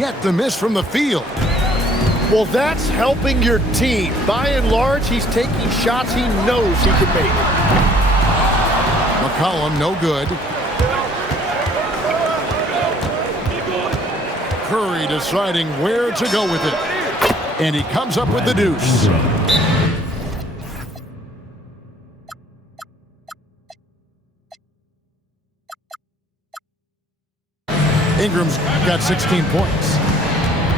get the miss from the field. Well, that's helping your team. By and large, he's taking shots he knows he can make. McCollum, no good. Curry deciding where to go with it. And he comes up with the deuce. Ingram's got 16 points.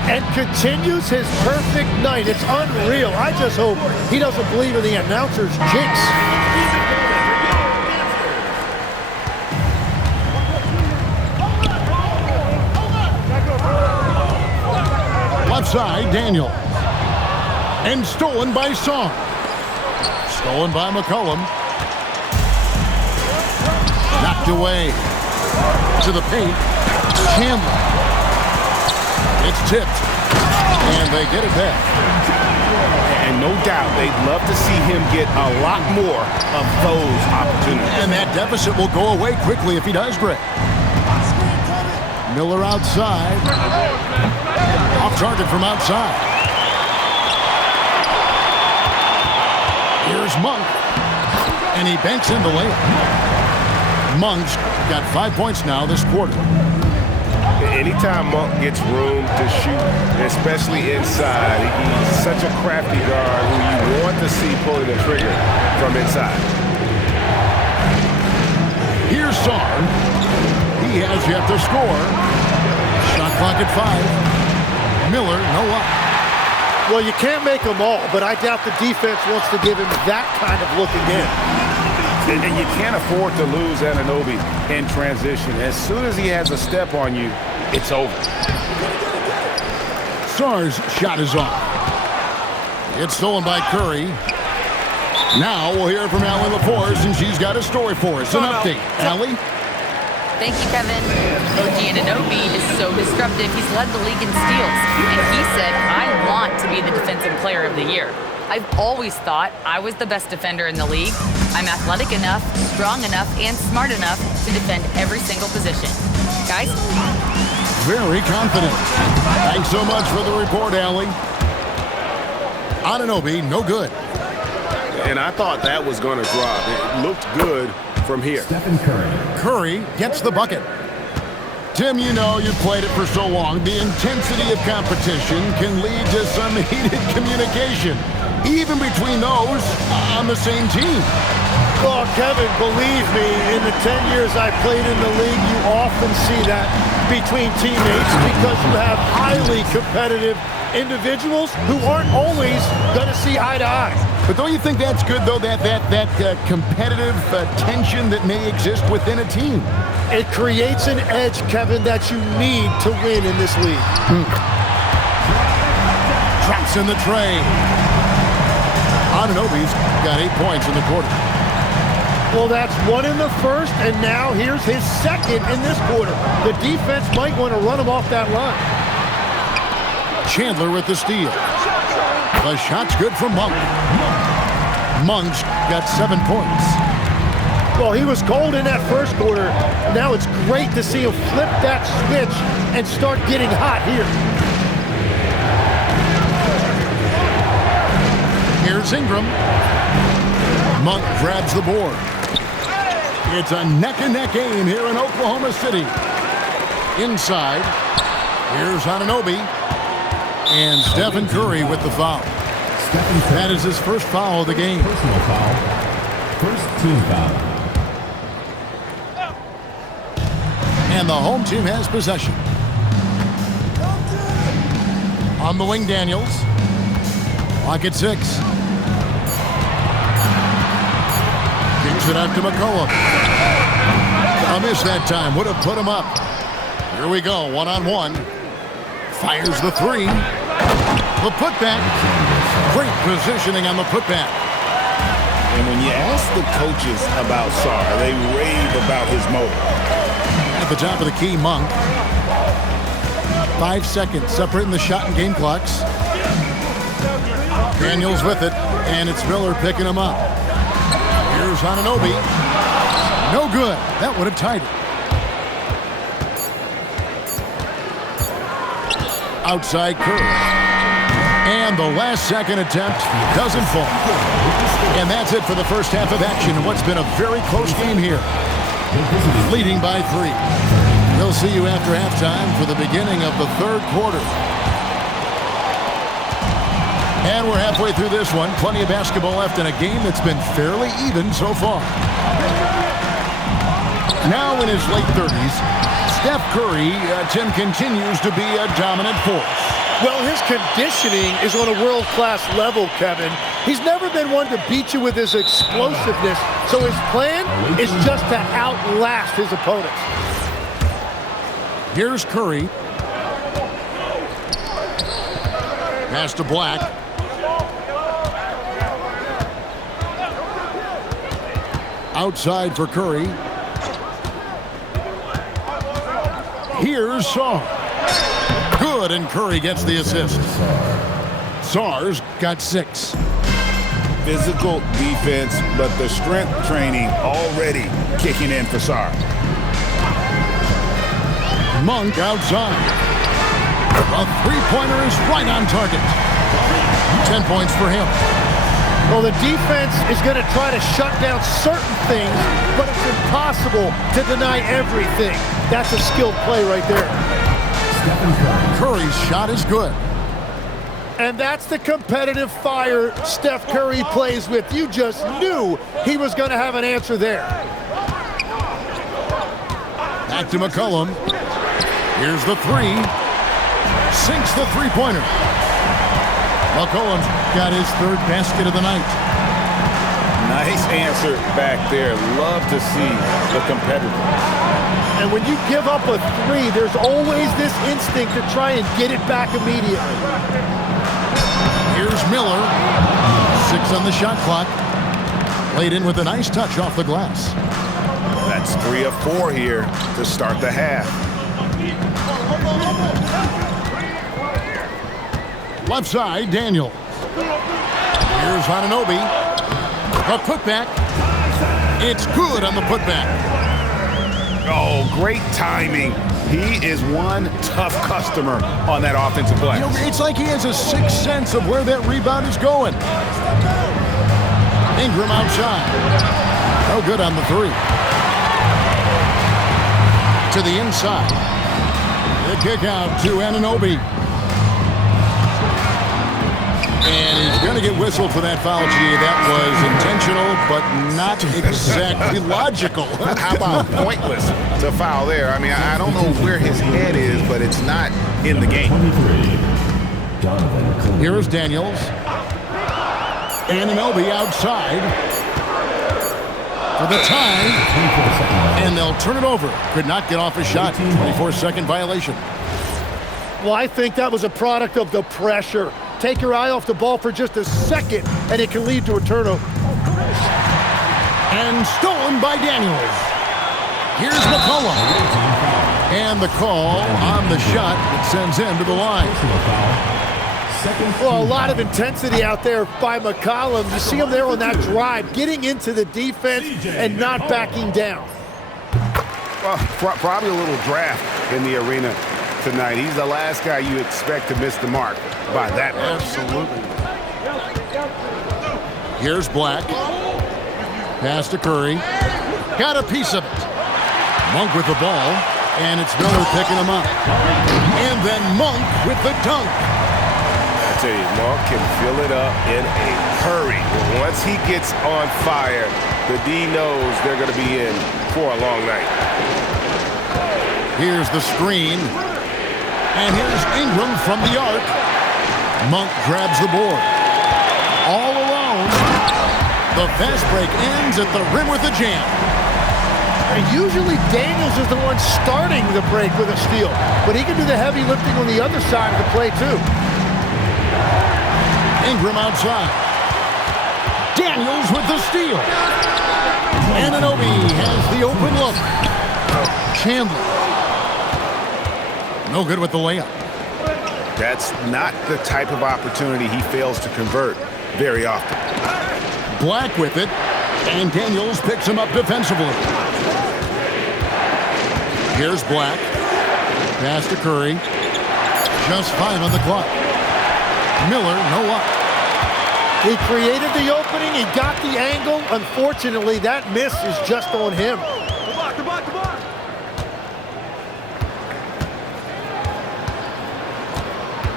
And continues his perfect night. It's unreal. I just hope he doesn't believe in the announcer's jinx. Left side, Daniel. And stolen by Song. Stolen by McCollum. Knocked away. To the paint. Chandler. It's tipped. And they get it back. And no doubt they'd love to see him get a lot more of those opportunities. And that deficit will go away quickly if he does, Greg. Miller outside. Off target from outside. Here's Monk. And he banks in the layup. Monk's got 5 points now this quarter. Anytime Monk gets room to shoot, especially inside, he's such a crafty guard who you want to see pulling the trigger from inside. Here's Sarr. He has yet to score. Shot clock at 5. Miller, no luck. Well, you can't make them all, but I doubt the defense wants to give him that kind of look again. And you can't afford to lose Anunoby in transition. As soon as he has a step on you, it's over. Sarr's shot is off. It's stolen by Curry. Now we'll hear from Allie LaForce, and she's got a story for us. An update. Allie? Thank you, Kevin. OG Anunoby is so disruptive. He's led the league in steals. And he said, I want to be the defensive player of the year. I've always thought I was the best defender in the league. I'm athletic enough, strong enough, and smart enough to defend every single position. Guys? Very confident. Thanks so much for the report, Allie. Anunoby, no good. And I thought that was going to drop. It looked good from here. Stephen Curry. Curry gets the bucket. Tim, you know, you've played it for so long. The intensity of competition can lead to some heated communication, even between those on the same team. Oh, Kevin, believe me, in the 10 years I played in the league, you often see that between teammates because you have highly competitive individuals who aren't always going to see eye to eye. But don't you think that's good, though, that competitive tension that may exist within a team? It creates an edge, Kevin, that you need to win in this league. Drops in the tray. Anunoby's got 8 points in the quarter. Well, that's one in the first, and now here's his second in this quarter. The defense might want to run him off that line. Chandler with the steal. The shot's good from Monk. Monk's got 7 points. Well, he was cold in that first quarter. Now it's great to see him flip that switch and start getting hot here. Here's Ingram. Monk grabs the board. It's a neck-and-neck game here in Oklahoma City. Inside, here's Anunoby. And Stephen Curry with the foul. That is his first foul of the game. Personal foul. First team foul. And the home team has possession. On the wing, Daniels. Clock at 6. Kicks it out to McCollum. A miss that time. Would have put him up. Here we go. One-on-one. Fires the three. The putback. Great positioning on the putback. And when you ask the coaches about Sarr, they rave about his motor. At the top of the key, Monk. 5 seconds separating the shot and game clocks. Daniels with it, and it's Miller picking him up. Here's Anunoby. No good. That would have tied it. Outside Curry. And the last-second attempt doesn't fall. And that's it for the first half of action in what's been a very close game here. Leading by 3. We'll see you after halftime for the beginning of the third quarter. And we're halfway through this one. Plenty of basketball left in a game that's been fairly even so far. Now in his late 30s, Steph Curry, Tim, continues to be a dominant force. Well, his conditioning is on a world-class level, Kevin. He's never been one to beat you with his explosiveness, so his plan is just to outlast his opponents. Here's Curry. Pass to Black. Outside for Curry. Here's Sarr. Good, and Curry gets the assist. Sarr's got 6. Physical defense, but the strength training already kicking in for Sarr. Monk outside. A three-pointer is right on target. 10 points for him. Well, the defense is going to try to shut down certain things, but it's impossible to deny everything. That's a skilled play right there. Curry's shot is good. And that's the competitive fire Steph Curry plays with. You just knew he was going to have an answer there. Back to McCollum. Here's the 3. Sinks the three-pointer. McCollum's got his 3rd basket of the night. Nice answer back there. Love to see the competitor. And when you give up a 3, there's always this instinct to try and get it back immediately. Here's Miller. 6 on the shot clock. Played in with a nice touch off the glass. That's 3 of 4 here to start the half. Left side, Daniel. Here's Anunoby. A putback. It's good on the putback. Oh, great timing. He is one tough customer on that offensive play. You know, it's like he has a sixth sense of where that rebound is going. Ingram outside. No good on the 3. To the inside. The kick out to Anunoby. And he's going to get whistled for that foul, G. That was intentional, but not exactly logical. How about pointless to foul there? I mean, I don't know where his head is, but it's not in the game. Here is Daniels. Anunoby outside for the tie. And they'll turn it over. Could not get off his shot. 24-second violation. Well, I think that was a product of the pressure. Take your eye off the ball for just a second, and it can lead to a turnover. And stolen by Daniels. Here's McCollum. And the call on the shot that sends him to the line. Well, a lot of intensity out there by McCollum. You see him there on that drive, getting into the defense and not backing down. Well, probably a little draft in the arena tonight. He's the last guy you expect to miss the mark by that much. Absolutely. Here's Black. Pass to Curry. Got a piece of it. Monk with the ball, and it's Miller picking him up. And then Monk with the dunk. I tell you, Monk can fill it up in a hurry. Once he gets on fire, the D knows they're going to be in for a long night. Here's the screen. And here's Ingram from the arc. Monk grabs the board. All alone. The fast break ends at the rim with a jam. And usually Daniels is the one starting the break with a steal, but he can do the heavy lifting on the other side of the play too. Ingram outside. Daniels with the steal. Anunoby has the open look. Chandler. No good with the layup. That's not the type of opportunity he fails to convert very often. Black with it, and Daniels picks him up defensively. Here's Black. Pass to Curry. Just 5 on the clock. Miller, no luck. He created the opening. He got the angle. Unfortunately, that miss is just on him.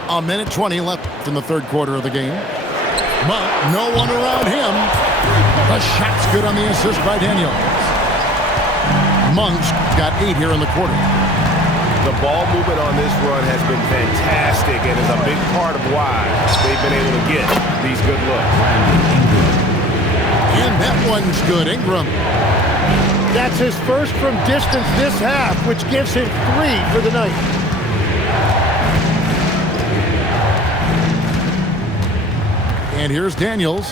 A minute 20 left in the third quarter of the game. Monk, no one around him. The shot's good on the assist by Daniels. Monk's got 8 here in the quarter. The ball movement on this run has been fantastic and is a big part of why they've been able to get these good looks. And that one's good. Ingram. That's his first from distance this half, which gives him 3 for the night. And here's Daniels.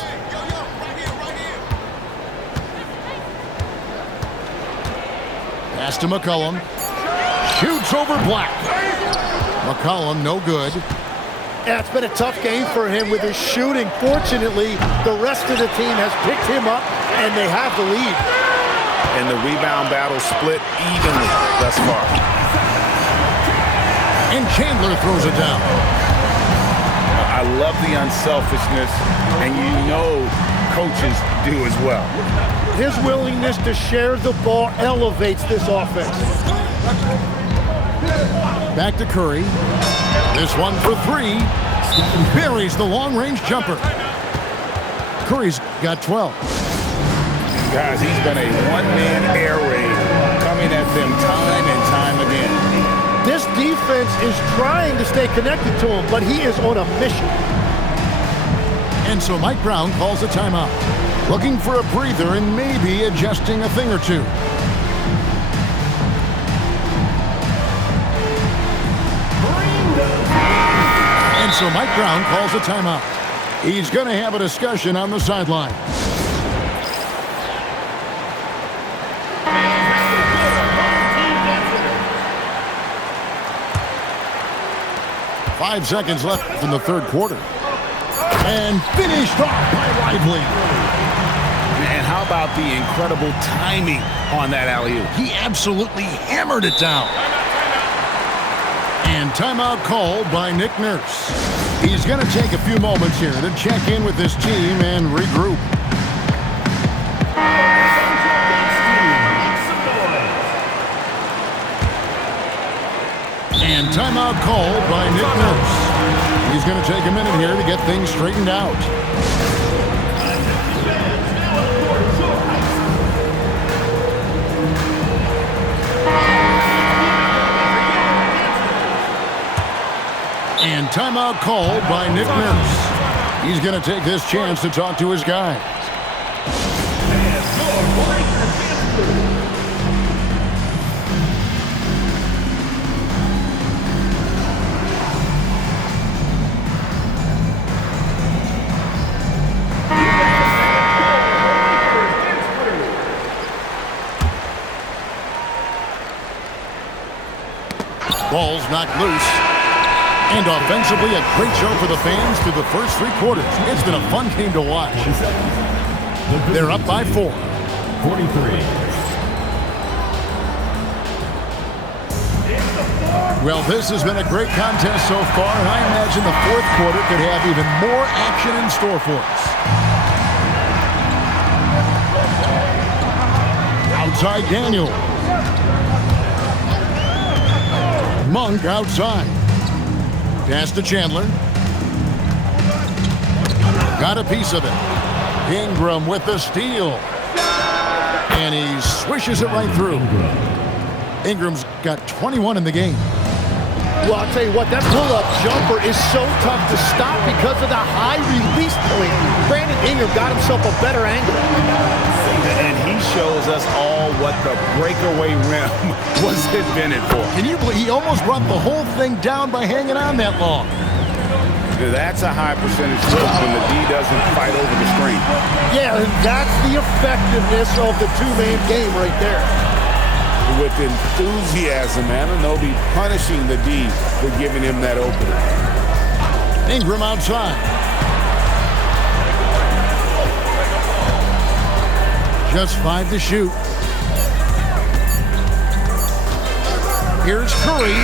Pass to McCollum. Shoots over Black. McCollum, no good. Yeah, it's been a tough game for him with his shooting. Fortunately, the rest of the team has picked him up, and they have the lead. And the rebound battle split evenly thus far. And Chandler throws it down. I love the unselfishness, and you know coaches do as well. His willingness to share the ball elevates this offense. Back to Curry. This one for 3. Buries the long-range jumper. Curry's got 12. Guys, he's been a one-man air raid coming at them time and time again. This defense is trying to stay connected to him, but he is on a mission. And so Mike Brown calls a timeout. Looking for a breather and maybe adjusting a thing or two. And so Mike Brown calls a timeout. He's going to have a discussion on the sideline. Five seconds left in the third quarter. And finished off by Lively. And how about the incredible timing on that alley-oop? He absolutely hammered it down. And timeout called by Nick Nurse. He's going to take a few moments here to check in with his team and regroup. And timeout called by Nick Nurse. He's going to take a minute here to get things straightened out. And timeout called by Nick Nurse. He's going to take this chance to talk to his guys. Ball's knocked loose. And offensively, a great show for the fans through the first 3 quarters. It's been a fun game to watch. They're up by 4. 43. Well, this has been a great contest so far, and I imagine the fourth quarter could have even more action in store for us. Outside Daniel. Monk outside. Pass to Chandler. Got a piece of it. Ingram with the steal. And he swishes it right through. Ingram's got 21 in the game. Well, I'll tell you what, that pull-up jumper is so tough to stop because of the high release point. Brandon Ingram got himself a better angle. And he shows us all what the breakaway rim was invented for. Can you believe he almost brought the whole thing down by hanging on that long? That's a high percentage look when the D doesn't fight over the screen. Yeah, and that's the effectiveness of the two-man game right there. With enthusiasm, Anunoby punishing the D for giving him that opener. Ingram outside. Just 5 to shoot. Here's Curry.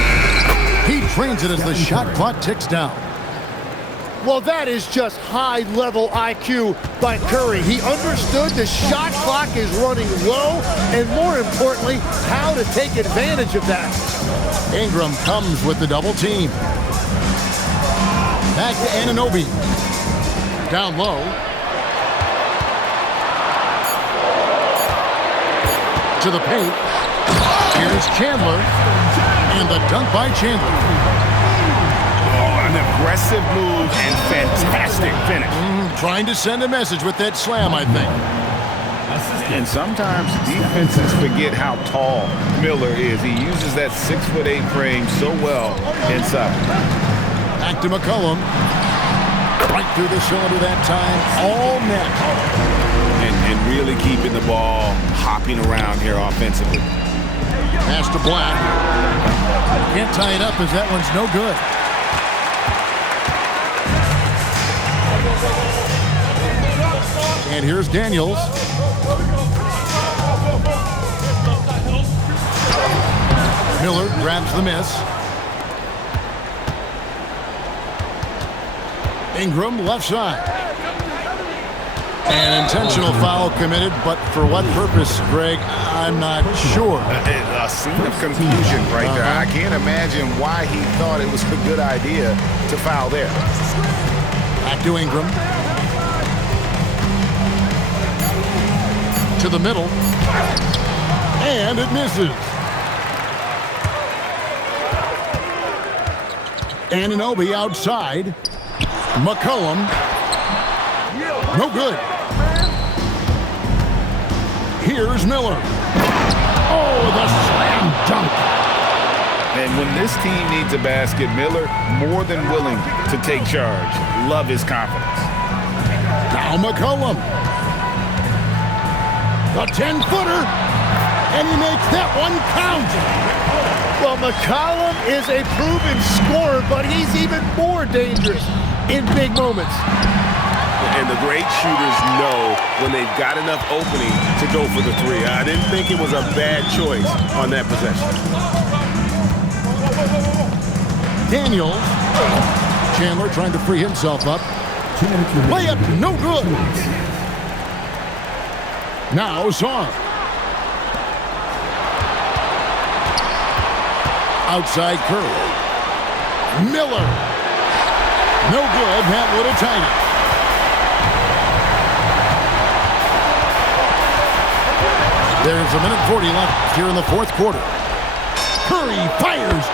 He trains it as the shot clock ticks down. Well, that is just high-level IQ by Curry. He understood the shot clock is running low, and more importantly, how to take advantage of that. Ingram comes with the double team. Back to Anunoby. Down low. To the paint. Here's Chandler. And the dunk by Chandler. An aggressive move and fantastic finish. Trying to send a message with that slam, I think. And sometimes defenses forget how tall Miller is. He uses that 6'8" frame so well inside. Back to McCollum. Right through the cylinder that time. All net. And really keeping the ball hopping around here offensively. Pass to Black. Can't tie it up as that one's no good. And here's Daniels. Miller grabs the miss. Ingram left side. An intentional foul committed, but for what purpose, Greg? I'm not sure. A scene of confusion right there. I can't imagine why he thought it was a good idea to foul there. Back to Ingram. To the middle. And it misses. Anunoby outside. McCollum. No good. Here's Miller. Oh, the slam dunk. And when this team needs a basket, Miller more than willing to take charge. Love his confidence. Now McCollum. The 10-footer. And he makes that one count. Well, McCollum is a proven scorer, but he's even more dangerous in big moments. And the great shooters know when they've got enough opening to go for the three. I didn't think it was a bad choice on that possession. Daniels. Chandler trying to free himself up. Layup, no good. Now Zar. Outside Curry. Miller. No good. That would have tied it. There's a minute 40 left here in the fourth quarter. Curry fires.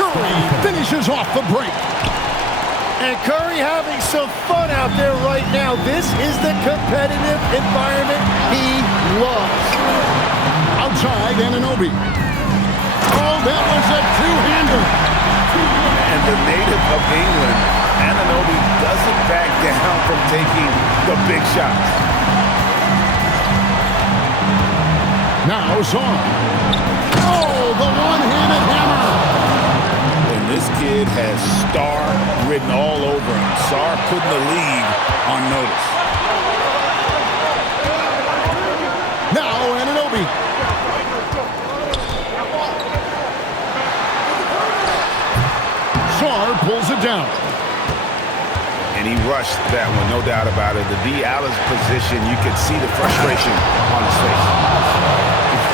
Curry finishes off the break. And Curry having some fun out there right now. This is the competitive environment he loves. Outside Anunoby. Oh, that was a two-hander. And the native of England, Anunoby doesn't back down from taking the big shots. Now Zar. Oh, the one-handed hammer. And this kid has star written all over him. Sar putting the league on notice. Now Anunoby. Zar pulls it down. And he rushed that one, no doubt about it. The D. Allen's position, you could see the frustration on his face.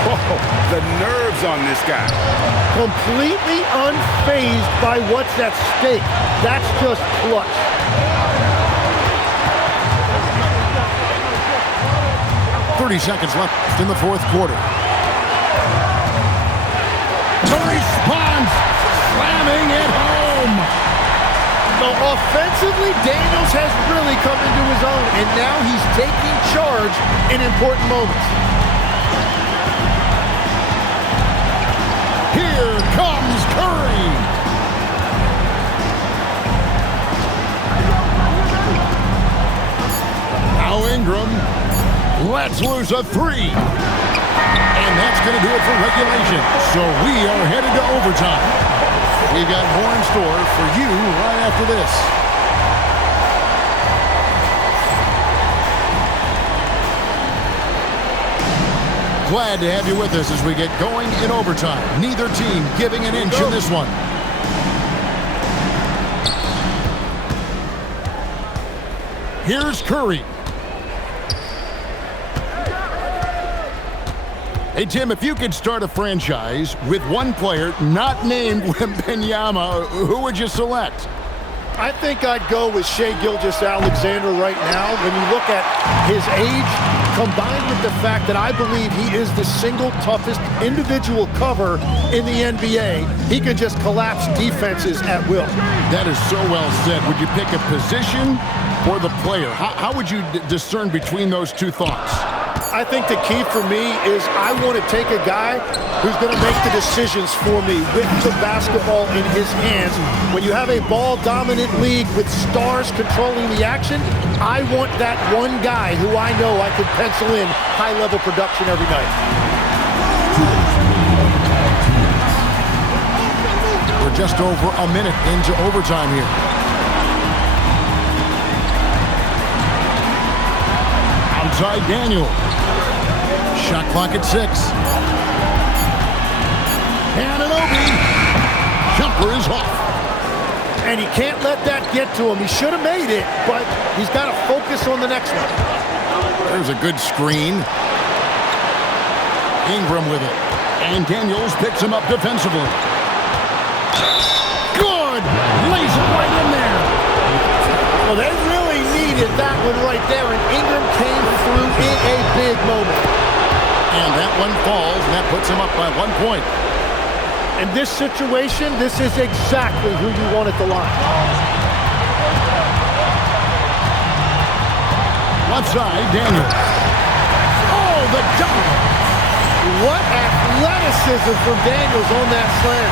Whoa, the nerves on this guy. Completely unfazed by what's at stake. That's just clutch. .30 seconds left in the fourth quarter. The response, slamming it home. Now, offensively, Daniels has really come into his own, and now he's taking charge in important moments. Here comes Curry. Now Ingram lets loose a three. And that's going to do it for regulation. So we are headed to overtime. We've got more in store for you right after this. Glad to have you with us as we get going in overtime. Neither team giving an inch in this one. Here's Curry. Hey, Tim, if you could start a franchise with one player not named Wembanyama, who would you select? I think I'd go with Shai Gilgeous-Alexander right now. When you look at his age, combined with the fact that I believe he is the single toughest individual cover in the NBA, he can just collapse defenses at will. That is so well said. Would you pick a position or the player? How would you discern between those two thoughts? I think the key for me is I want to take a guy who's going to make the decisions for me with the basketball in his hands. When you have a ball-dominant league with stars controlling the action, I want that one guy who I know I can pencil in high-level production every night. We're just over a minute into overtime here. Outside Daniel. Shot clock at 6. Anunoby. Jumper is off. And he can't let that get to him. He should have made it, but he's got to focus on the next one. There's a good screen. Ingram with it. And Daniels picks him up defensively. Good! Lays it right in there. Well, they really needed that one right there, and Ingram came through in a big moment. And that one falls, and that puts him up by 1 point. In this situation, this is exactly who you want at the line. Left side, Daniels. Oh, the dunk! What athleticism from Daniels on that slam.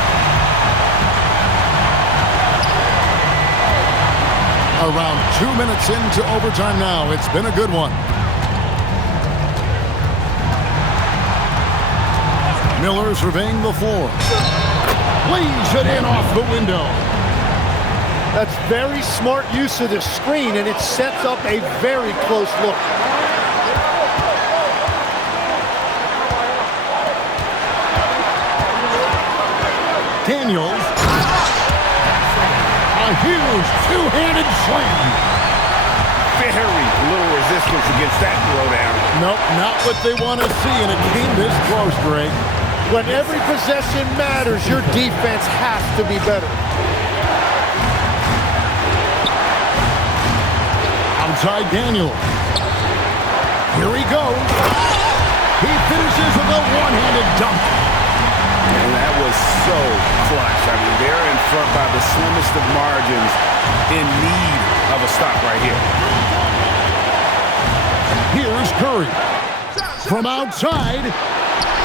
Around 2 minutes into overtime now. It's been a good one. Miller surveying the floor. Lays it in off the window. That's very smart use of the screen, and it sets up a very close look. Daniels. A huge two-handed slam. Very little resistance against that throwdown. Nope, not what they want to see in a game this close, Greg. When every possession matters, your defense has to be better. Outside Daniel. Here he goes. He finishes with a one-handed dunk. And that was so clutch. I mean, they're in front by the slimmest of margins, in need of a stop right here. Here's Curry. From outside,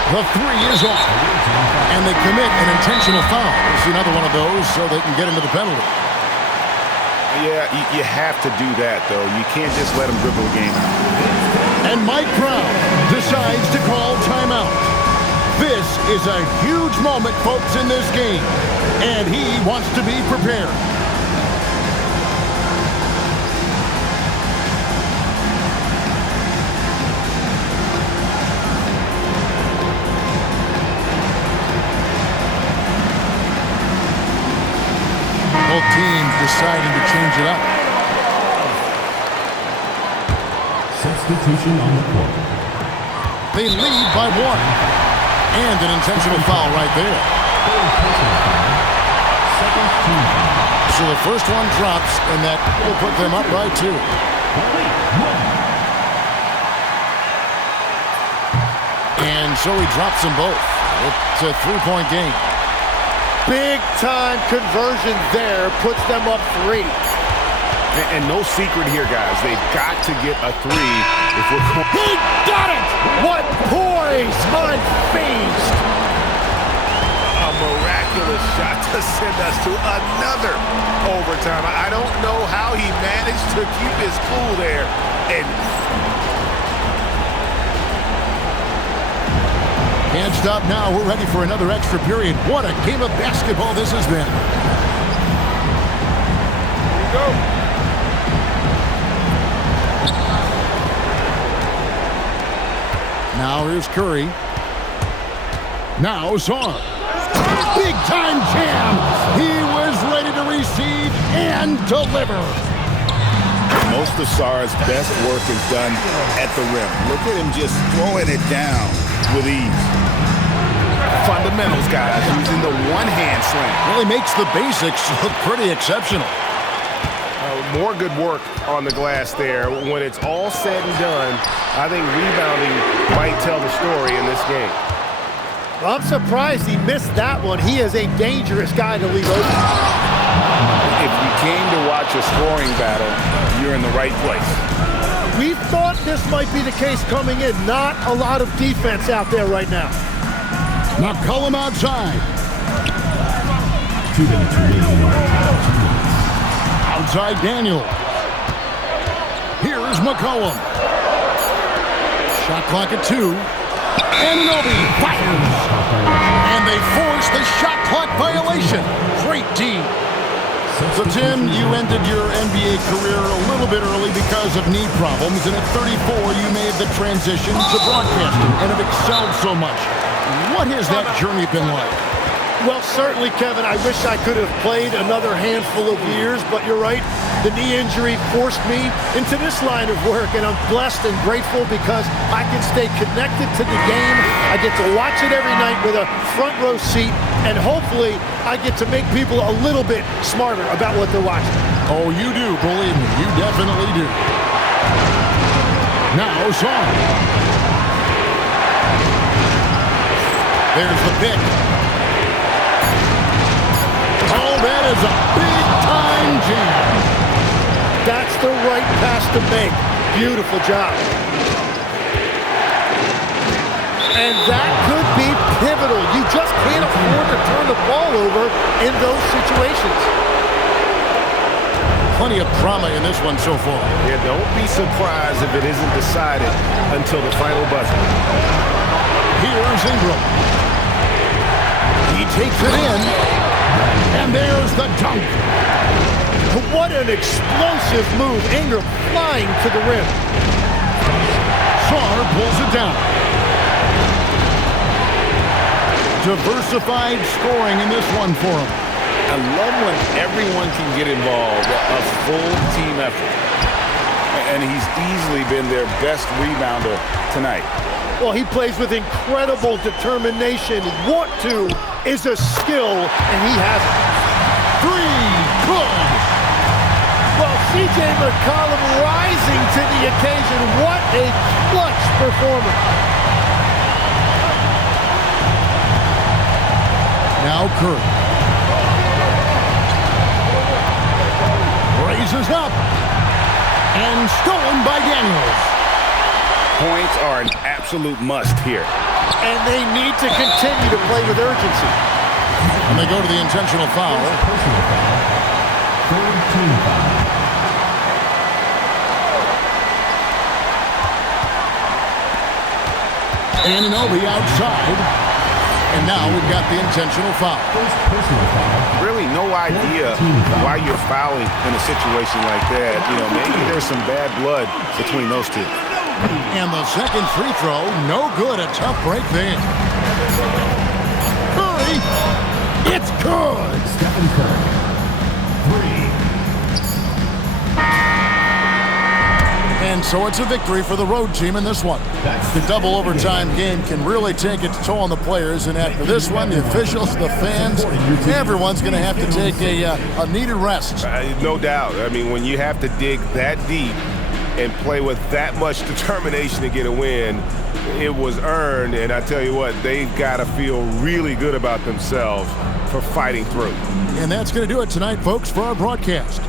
the three is off. And they commit an intentional foul. It's another one of those so they can get into the penalty. Yeah, you have to do that, though. You can't just let them dribble the game out. And Mike Brown decides to call timeout. This is a huge moment, folks, in this game. And he wants to be prepared. Both teams deciding to change it up. Substitution on the court. They lead by 1. And an intentional foul right there. Second team foul. So the first one drops, and that will put them up by 2. And so he drops them both. It's a 3-point game. Big-time conversion there puts them up 3. And no secret here, guys. They've got to get a 3 if we're going. He got it! What poise! Unfazed! A miraculous shot to send us to another overtime. I don't know how he managed to keep his cool there. And can't stop now. We're ready for another extra period. What a game of basketball this has been. Here we go. Now here's Curry. Now Zorn. Big time jam. He was ready to receive and deliver. Most of Sarr's best work is done at the rim. Look at him just throwing it down with ease. Fundamentals, guys, using the one-hand slam. Really makes the basics look pretty exceptional. More good work on the glass there. When it's all said and done, I think rebounding might tell the story in this game. I'm surprised he missed that one. He is a dangerous guy to leave open. If you came to watch a scoring battle, you're in the right place. We thought this might be the case coming in. Not a lot of defense out there right now. McCollum outside. 2 minutes remaining. Outside Daniel. Here's McCollum. Shot clock at 2. Anunoby fires. And they force the shot clock violation. Great D. So, Tim, you ended your NBA career a little bit early because of knee problems, and at 34, you made the transition to broadcasting and have excelled so much. What has that journey been like? Well, certainly, Kevin, I wish I could have played another handful of years, but you're right. The knee injury forced me into this line of work, and I'm blessed and grateful because I can stay connected to the game. I get to watch it every night with a front row seat, and hopefully I get to make people a little bit smarter about what they're watching. Oh, you do, believe me. You definitely do. Now, Sarr. There's the pick. Oh, that is a big-time jam. That's the right pass to make. Beautiful job. And that could be pivotal. You just can't afford to turn the ball over in those situations. Plenty of drama in this one so far. Yeah, don't be surprised if it isn't decided until the final buzzer. Here's Ingram. He takes it in. And there's the dunk. What an explosive move. Ingram flying to the rim. Sarr pulls it down. Diversified scoring in this one for him. I love when everyone can get involved, a full team effort. And he's easily been their best rebounder tonight. Well, he plays with incredible determination. Want to is a skill, and he has it. 3, good. Well, C.J. McCollum rising to the occasion. What a clutch performance. Now Curry. Raises up. And stolen by Daniels. Points are an absolute must here. And they need to continue to play with urgency. And they go to the intentional foul. Personal foul. Third team foul. Anunoby outside. And now we've got the intentional foul. First personal foul. Really no idea why you're fouling in a situation like that. You know, maybe there's some bad blood between those two. And the second free throw, no good. A tough break there. Curry, it's good. Stephen Curry. 3. And so it's a victory for the road team in this one. The double overtime game can really take its toll on the players, and after this one, the officials, the fans, everyone's going to have to take a needed rest. No doubt. I mean, when you have to dig that deep and play with that much determination to get a win, it was earned, and I tell you what, they've got to feel really good about themselves for fighting through. And that's going to do it tonight, folks, for our broadcast.